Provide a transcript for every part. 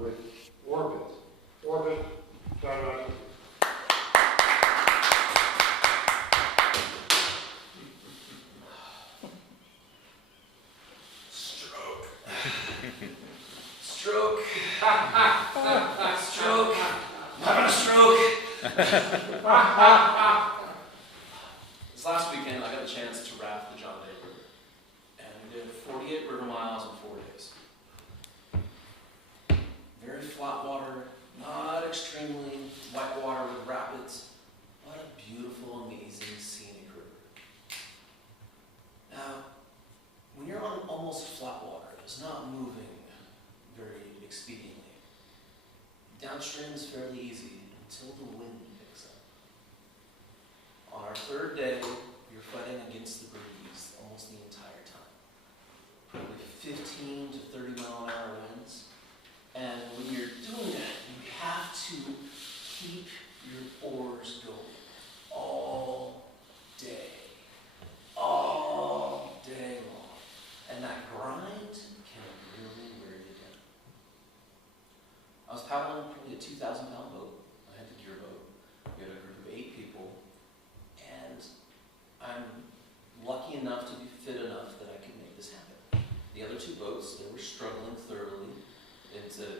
with Orbit. Orbit, shout out. Stroke. Stroke. Stroke. I'm having a stroke. This last weekend, I got a chance to raft the JohnR River, and we did 48 river miles in 4 days. Very flat water, not extremely white water with rapids, but a beautiful, amazing, scenic river. Now, when you're on almost flat water, it's not moving very expediently. Downstream is fairly easy until the wind picks up. On our third day, you're fighting against the breeze almost the entire time. Probably 15 to 30 mile an hour winds. And when you're doing that, you have to keep your oars going all day long. And that grind can really wear you down. I was paddling probably a 2,000-pound boat. I had the gear boat. We had a group of 8 people. And I'm lucky enough to be fit enough that I could make this happen. The other 2 boats, they were struggling thoroughly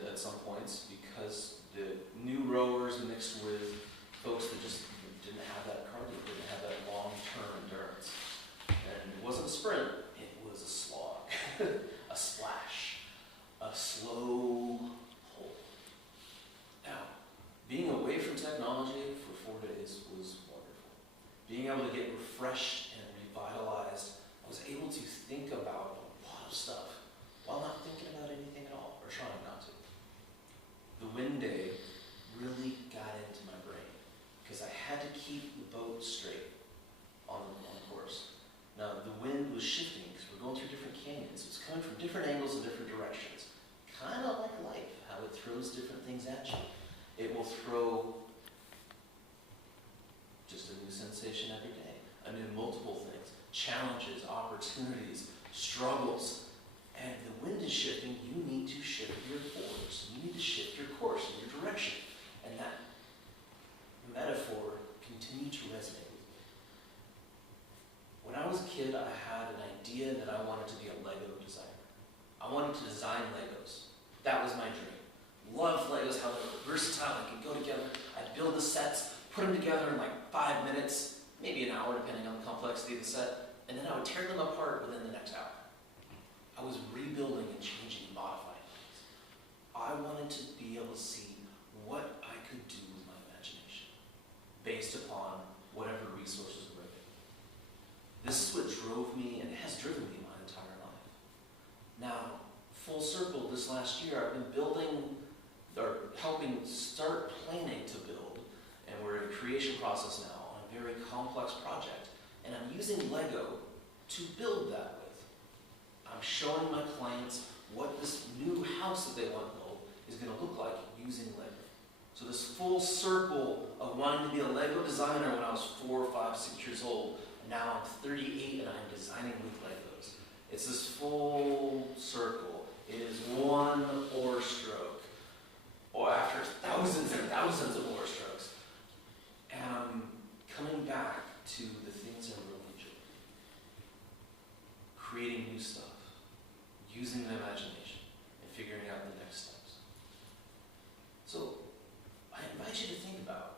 at some points because the new rowers mixed with folks that just didn't have that cardio, didn't have that long-term endurance. And it wasn't a sprint, it was a slog, a splash, a slow pull. Now, being away from technology for 4 days was wonderful. Being able to get refreshed and revitalized, I was able to think about a lot of stuff while not thinking about anything at all, or trying not to. The wind day really got into my brain because I had to keep the boat straight on the course. Now, the wind was shifting because we're going through different canyons. It's coming from different angles and different directions. Kind of like life, how it throws different things at you. It will throw just a new sensation every day, a new multiple things, challenges, opportunities, struggles. And if the wind is shifting, you need to shift your oars. You need to shift your course and your direction. And that metaphor continued to resonate with me. When I was a kid, I had an idea that I wanted to be a Lego designer. I wanted to design Legos. That was my dream. Loved Legos, how they were versatile, they could go together. I'd build the sets, put them together in like 5 minutes, maybe an hour depending on the complexity of the set, and then I would tear them apart within the next hour. I was rebuilding and changing and modifying things. I wanted to be able to see what I could do with my imagination based upon whatever resources were available. This is what drove me and has driven me my entire life. Now, full circle, this last year, I've been building, or helping start planning to build, and we're in a creation process now on a very complex project, and I'm using Lego to build that with. I'm showing my clients what this new house that they want built is going to look like using Lego. So this full circle of wanting to be a Lego designer when I was 4, 5, 6 years old, and now I'm 38 and I'm designing with Legos. It's this full circle. It is one oar stroke, or after thousands and thousands of oar strokes. And I'm coming back to the things I really enjoy. Creating new stuff. Using the imagination and figuring out the next steps. So, I invite you to think about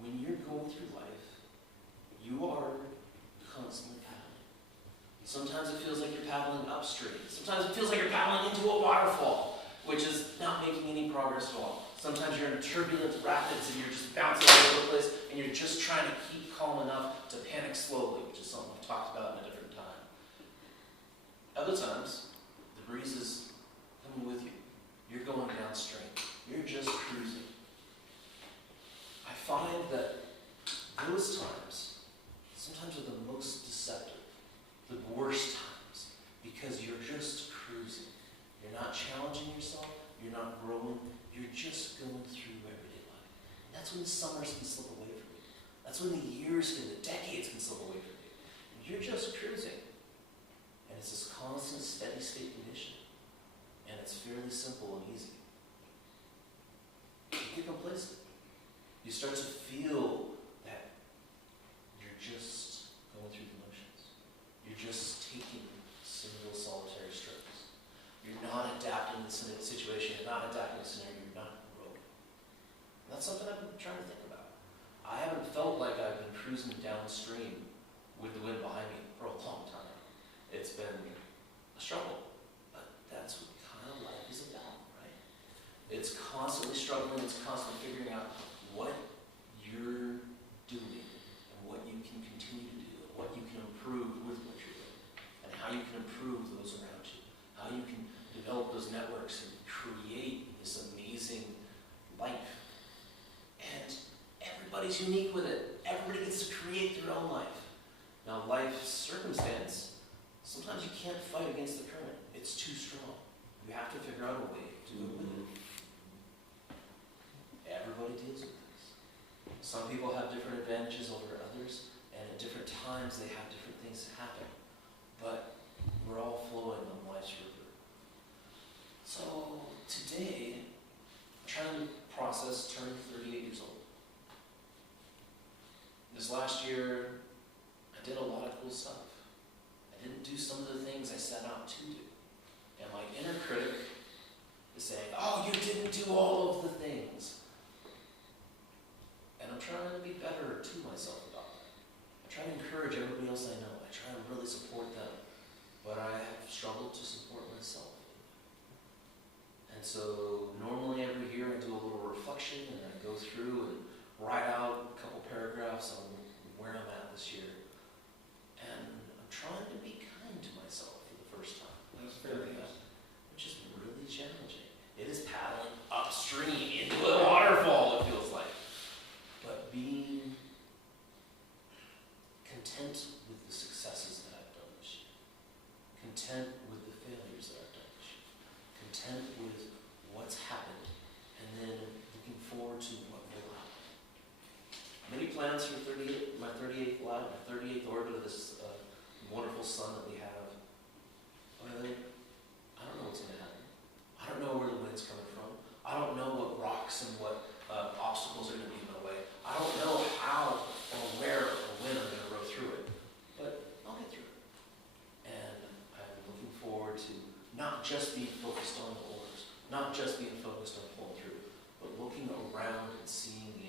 when you're going through life, you are constantly paddling. Sometimes it feels like you're paddling upstream. Sometimes it feels like you're paddling into a waterfall, which is not making any progress at all. Sometimes you're in turbulent rapids and you're just bouncing all over the place and you're just trying to keep calm enough to panic slowly, which is something we've talked about in a different time. Other times, the breeze is coming with you. You're going downstream. You're just cruising. I find that those times sometimes are the most deceptive, the worst times, because you're just cruising. You're not challenging yourself. You're not growing. You're just going through everyday life. And that's when the summers can slip away from you. That's when the years and the decades can slip away from you. And you're just cruising. And it's this constant, steady state condition. And it's fairly simple and easy. situation, you're not attacking a scenario, you're not rogue. And that's something I've been trying to think about. I haven't felt like I've been cruising downstream with the wind behind me for a long time. It's been a struggle, but that's what kind of life is about, right? It's constantly struggling, it's constantly figuring out what you're doing and what you can continue to do, and what you can improve with what you're doing, and how you can improve those around you, how you can develop those networks and create this amazing life. And everybody's unique with it. Everybody gets to create their own life. Now, life's circumstance, sometimes you can't fight against the current. It's too strong. You have to figure out a way to do it with it. Everybody deals with this. Some people have different advantages over others, and at different times they have different things happen. But we're all flowing on life's river. So today, I'm trying to process turning 38 years old. This last year, I did a lot of cool stuff. I didn't do some of the things I set out to do. And my inner critic is saying, oh, you didn't do all of the things. And I'm trying to be better to myself about that. I try to encourage everybody else I know. I try to really support them. But I have struggled to support myself. And so normally every year I do a little reflection and I go through and write out a couple paragraphs on where I'm at this year. And I'm trying to be kind to myself for the first time. That's very nice. Which is really challenging. It is paddling upstream into a waterfall, it feels like. But being content with the successes that I've done this year. Content with the failures that I've done this year. Content with what's happened. And then looking forward to what will happen. Many plans for my 38th life, my 38th orbit of this wonderful sun that we have. But I don't know what's going to happen. I don't know where the wind's coming from. I don't know what rocks and what obstacles are going to be in my way. I don't know how or where or when I'm going to row through it. But I'll get through it. And I'm looking forward to not just being focused on the oars, not just being focused on pulling through, but looking around and seeing the